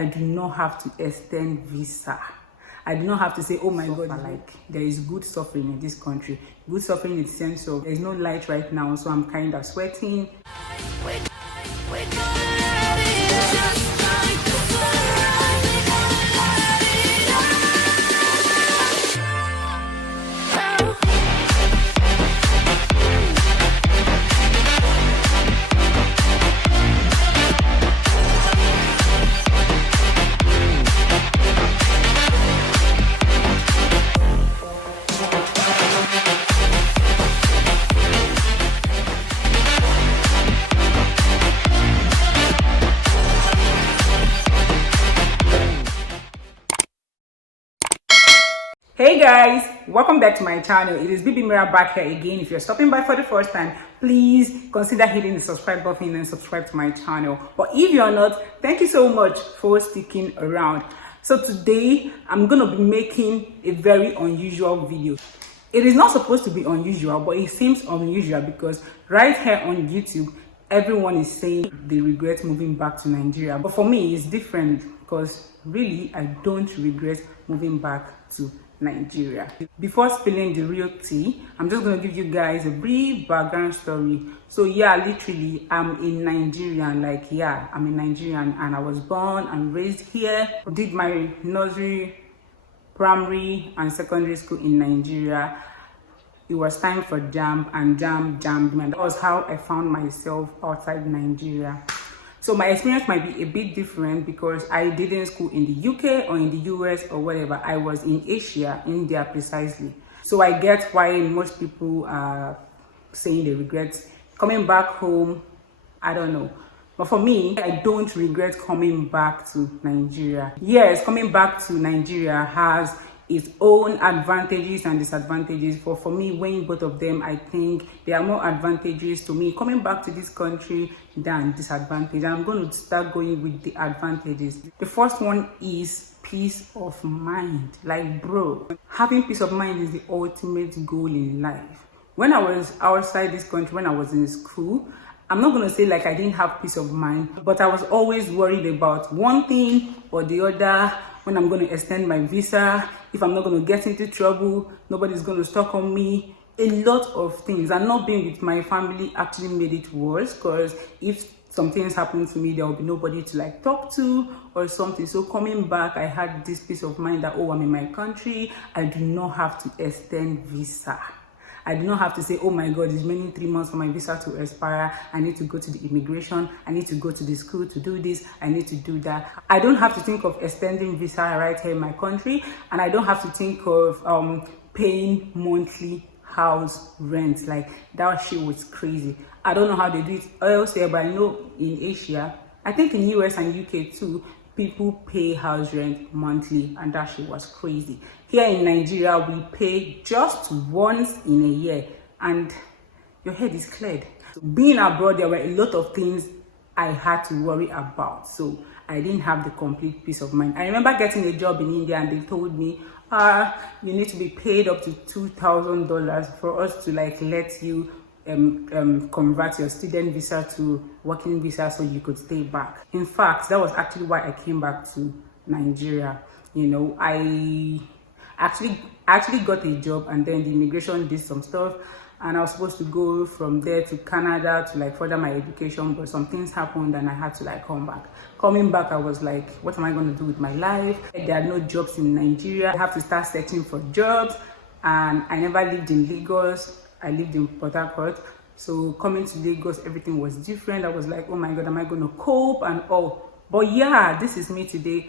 I do not have to extend visa. I do not have to say, oh my God, like there is good suffering in this country. Good suffering in the sense of there's no light right now, so I'm kind of sweating. Hey guys, welcome back to my channel. It is Mira'S back here again. If you're stopping by for the first time, please consider hitting the subscribe button and subscribe to my channel. But if you're not, thank you so much for sticking around. So today I'm gonna be making a very unusual video. It is not supposed to be unusual, but it seems unusual because right here on YouTube everyone is saying they regret moving back to Nigeria. But for me it's different because really I don't regret moving back to Nigeria. Before spilling the real tea, I'm just going to give you guys a brief background story. So yeah, literally I'm a Nigerian, I'm a Nigerian, and I was born and raised here. Did my nursery, primary and secondary school in Nigeria. It was time for jam, and that was how I found myself outside Nigeria. So my experience might be a bit different because I didn't school in the UK or in the US or whatever. I was in Asia, India precisely. So I get why most people are saying they regret coming back home. I don't know. But for me, I don't regret coming back to Nigeria. Yes, coming back to Nigeria has its own advantages and disadvantages. For me, weighing both of them, I think there are more advantages to me coming back to this country than disadvantages. I'm going to start going with the advantages. The first one is peace of mind. Like, bro, having peace of mind is the ultimate goal in life. When I was outside this country, when I was in school, I'm not going to say like I didn't have peace of mind, but I was always worried about one thing or the other. When I'm going to extend my visa, if I'm not going to get into trouble, nobody's going to stalk on me, a lot of things. And not being with my family actually made it worse, because if some things happen to me, there will be nobody to like talk to or something. So coming back, I had this peace of mind that, oh, I'm in my country, I do not have to extend visa. I do not have to say, oh my God, it's remaining 3 months for my visa to expire. I need to go to the immigration. I need to go to the school to do this. I need to do that. I don't have to think of extending visa right here in my country. And I don't have to think of paying monthly house rent. Like, that shit was crazy. I don't know how they do it elsewhere, but I know in Asia, I think in US and UK too, people pay house rent monthly, and that shit was crazy. Here in Nigeria, we pay just once in a year, and your head is cleared. So being abroad, there were a lot of things I had to worry about, so I didn't have the complete peace of mind. I remember getting a job in India, and they told me, you need to be paid up to $2,000 for us to like let you convert your student visa to working visa so you could stay back. In fact, that was actually why I came back to Nigeria. You know, I actually got a job, and then the immigration did some stuff, and I was supposed to go from there to Canada to like further my education, but some things happened and I had to like come back. Coming back, I was like, what am I going to do with my life? There are no jobs in Nigeria. I have to start searching for jobs, and I never lived in Lagos. I lived in Port Harcourt. So coming to Lagos, everything was different. I was like, oh my God, am I going to cope and all? But yeah, this is me today.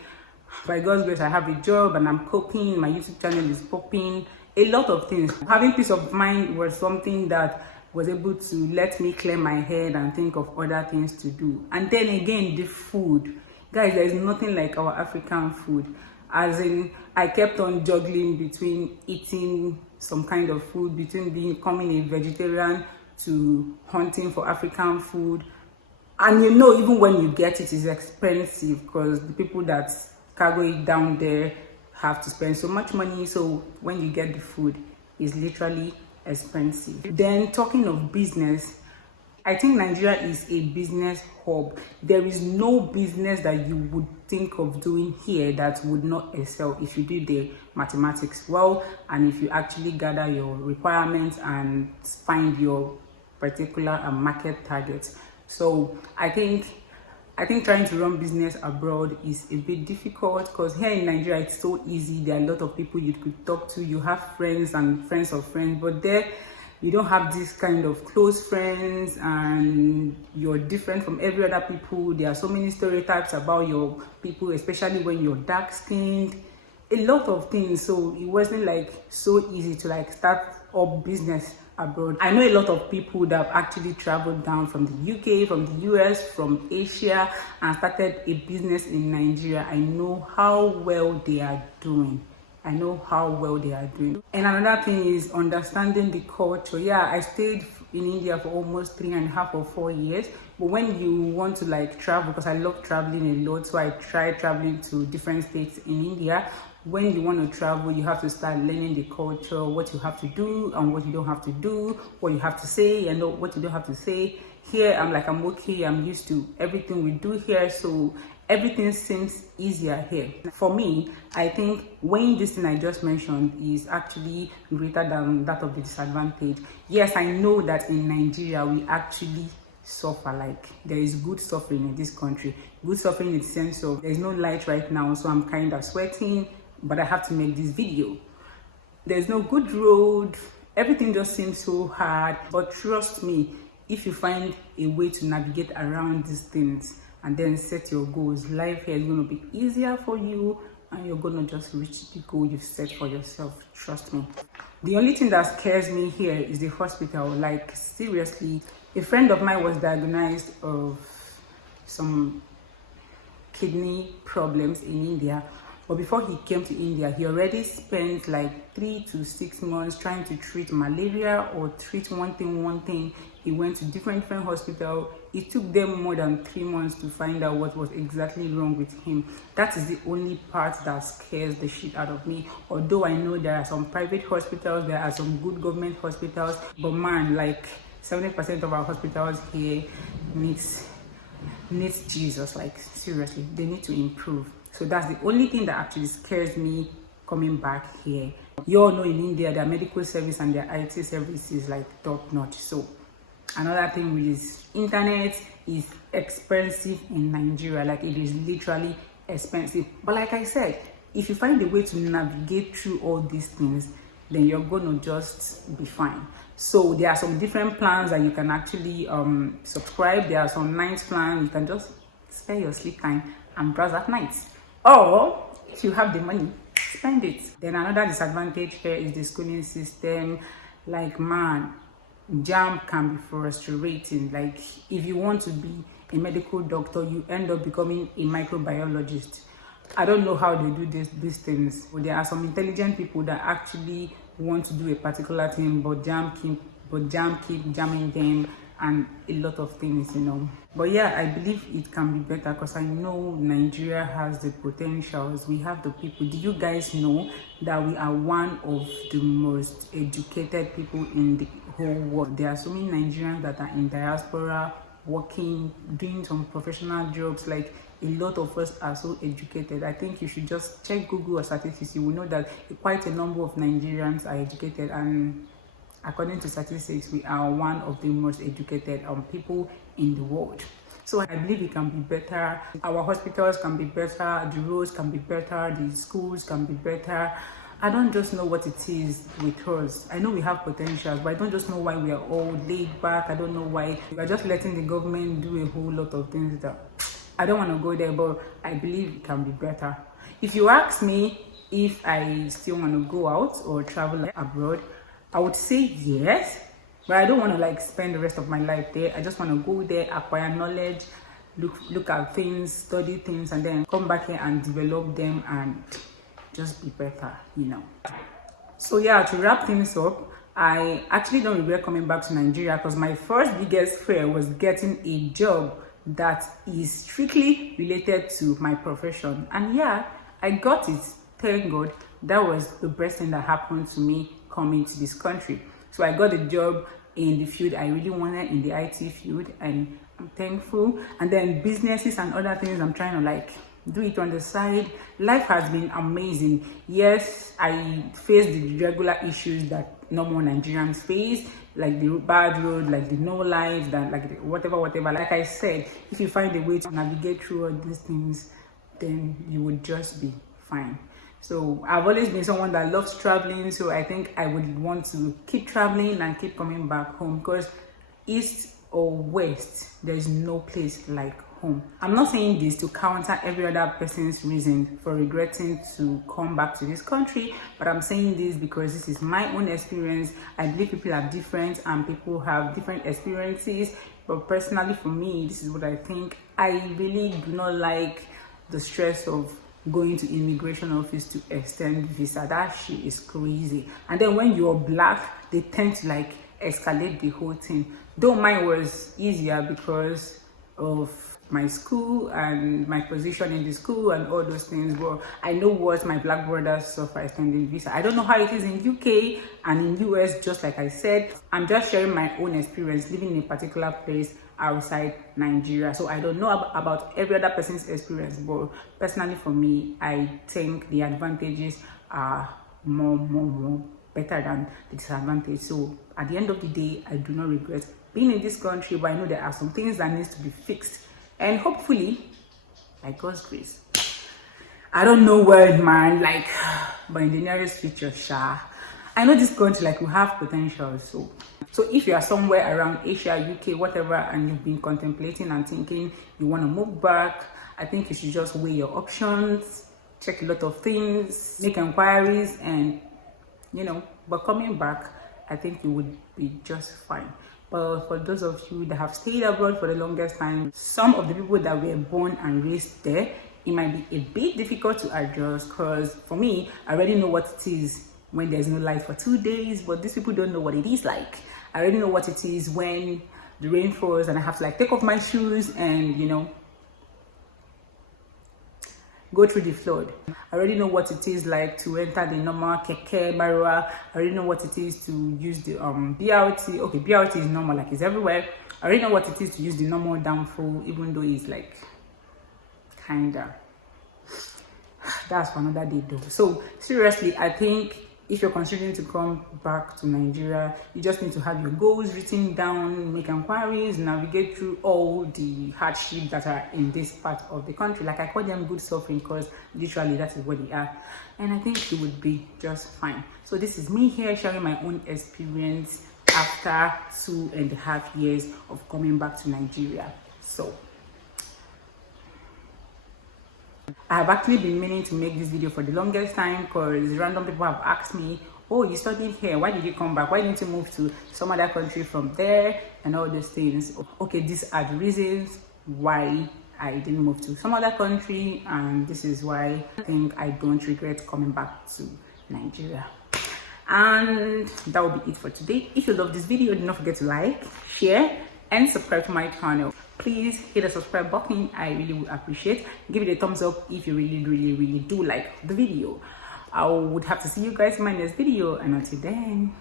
By God's grace, I have a job and I'm coping. My YouTube channel is popping. A lot of things. Having peace of mind was something that was able to let me clear my head and think of other things to do. And then again, the food. Guys, there is nothing like our African food. As in, I kept on juggling between eating some kind of food, between becoming a vegetarian to hunting for African food. And you know, even when you get it, it's expensive because the people that cargo it down there have to spend so much money. So when you get the food, it's literally expensive. Then talking of business, I think Nigeria is a business hub. There is no business that you would think of doing here that would not excel if you do the mathematics well, and if you actually gather your requirements and find your particular market targets. So I think trying to run business abroad is a bit difficult, because here in Nigeria it's so easy. There are a lot of people you could talk to, you have friends and friends of friends, but there you don't have this kind of close friends, and you're different from every other people. There are so many stereotypes about your people, especially when you're dark skinned, a lot of things. So it wasn't like so easy to like start up business abroad. I know a lot of people that have actually traveled down from the UK, from the US, from Asia, and started a business in Nigeria. I know how well they are doing. And another thing is understanding the culture. Yeah, I stayed in India for almost 3.5 or 4 years. But when you want to like travel, because I love traveling a lot, so I tried traveling to different states in India. When you want to travel, you have to start learning the culture, what you have to do and what you don't have to do, what you have to say and what you don't have to say. Here, I'm okay, I'm used to everything we do here, so everything seems easier here. For me, I think weighing this thing I just mentioned is actually greater than that of the disadvantage. Yes, I know that in Nigeria, we actually suffer. Like, there is good suffering in this country. Good suffering in the sense of there's no light right now, so I'm kind of sweating, but I have to make this video. There's no good road. Everything just seems so hard. But trust me, if you find a way to navigate around these things and then set your goals, life here is going to be easier for you, and you're going to just reach the goal you've set for yourself. Trust me. The only thing that scares me here is the hospital. Like, seriously, a friend of mine was diagnosed of some kidney problems in India. But before he came to India, he already spent like 3 to 6 months trying to treat malaria or treat one thing. He went to different hospitals. It took them more than 3 months to find out what was exactly wrong with him. That is the only part that scares the shit out of me. Although I know there are some private hospitals, there are some good government hospitals, but man, like 70% of our hospitals here needs Jesus. Like, seriously, they need to improve. So that's the only thing that actually scares me coming back here. You all know in India, their medical service and their IT service is like top notch. So another thing is internet is expensive in Nigeria. Like, it is literally expensive. But like I said, if you find a way to navigate through all these things, then you're going to just be fine. So there are some different plans that you can actually subscribe. There are some night plans. You can just spare your sleep time and browse at night. Or if you have the money, spend it. Then another disadvantage here is the schooling system. Like, man, JAMB can be frustrating. Like, if you want to be a medical doctor, you end up becoming a microbiologist. I don't know how they do these things, but there are some intelligent people that actually want to do a particular thing, but JAMB keep jamming them and a lot of things, you know. But yeah, I believe it can be better, because I know Nigeria has the potentials. We have the people. Do you guys know that we are one of the most educated people in the whole world? There are so many Nigerians that are in diaspora, working, doing some professional jobs. Like, a lot of us are so educated. I think you should just check Google or statistics. You will know that quite a number of Nigerians are educated, and according to statistics, we are one of the most educated people in the world. So I believe it can be better. Our hospitals can be better, the roads can be better, the schools can be better. I don't just know what it is with us. I know we have potentials, but I don't just know why we are all laid back. I don't know why we are just letting the government do a whole lot of things that I don't want to go there, but I believe it can be better. If you ask me if I still want to go out or travel abroad, I would say yes, but I don't want to like spend the rest of my life there. I just want to go there, acquire knowledge, look at things, study things, and then come back here and develop them and just be better, you know. So yeah, to wrap things up, I actually don't regret coming back to Nigeria, because my first biggest fear was getting a job that is strictly related to my profession. And yeah, I got it. Thank God. That was the best thing that happened to me coming to this country. So I got a job in the field I really wanted, in the IT field, and I'm thankful. And then businesses and other things, I'm trying to like do it on the side. Life has been amazing. Yes, I faced the regular issues that normal Nigerians face, like the bad road, like the no life, that like the whatever. Like I said, if you find a way to navigate through all these things, then you would just be fine. So I've always been someone that loves traveling, so I think I would want to keep traveling and keep coming back home, because east or west, there's no place like home. I'm not saying this to counter every other person's reason for regretting to come back to this country, but I'm saying this because this is my own experience. I believe people are different and people have different experiences, but personally for me, this is what I think. I really do not like the stress of going to immigration office to extend visa. That shit is crazy. And then when you're black, they tend to like escalate the whole thing. Though mine was easier because of my school and my position in the school and all those things, but I know what my black brothers suffer extending visa. I don't know how it is in UK and in US. Just like I said, I'm just sharing my own experience living in a particular place outside Nigeria. So I don't know about every other person's experience, but personally for me, I think the advantages are more better than the disadvantage. So at the end of the day, I do not regret being in this country, but I know there are some things that needs to be fixed, and hopefully, by God's grace, I don't know where, man, like, but in the nearest future, I know this country like will have potential. So if you are somewhere around Asia, UK, whatever, and you've been contemplating and thinking you want to move back, I think you should just weigh your options, check a lot of things, make inquiries, and but coming back, I think you would be just fine. But for those of you that have stayed abroad for the longest time, some of the people that were born and raised there, it might be a bit difficult to adjust, because for me, I already know what it is when there's no light for 2 days, but these people don't know what it is like. I already know what it is when the rain falls and I have to like take off my shoes and go through the flood. I already know what it is like to enter the normal keke, marua. I already know what it is to use the BRT. Okay, BRT is normal, like it's everywhere. I already know what it is to use the normal downfall, even though it's like kinda. That's for another day though. So seriously, I think if you're considering to come back to Nigeria, you just need to have your goals written down, make inquiries, navigate through all the hardships that are in this part of the country. Like I call them good suffering, because literally that is what they are. And I think you would be just fine. So this is me here sharing my own experience after 2.5 years of coming back to Nigeria. So I have actually been meaning to make this video for the longest time, because random people have asked me, oh, you studied here, why did you come back? Why didn't you move to some other country from there? And all those things. Okay, these are the reasons why I didn't move to some other country, and this is why I think I don't regret coming back to Nigeria. And that will be it for today. If you love this video, do not forget to like, share, and subscribe to my channel. Please hit the subscribe button. I really would appreciate. Give it a thumbs up if you really do like the video. I would have to see you guys in my next video, and until then,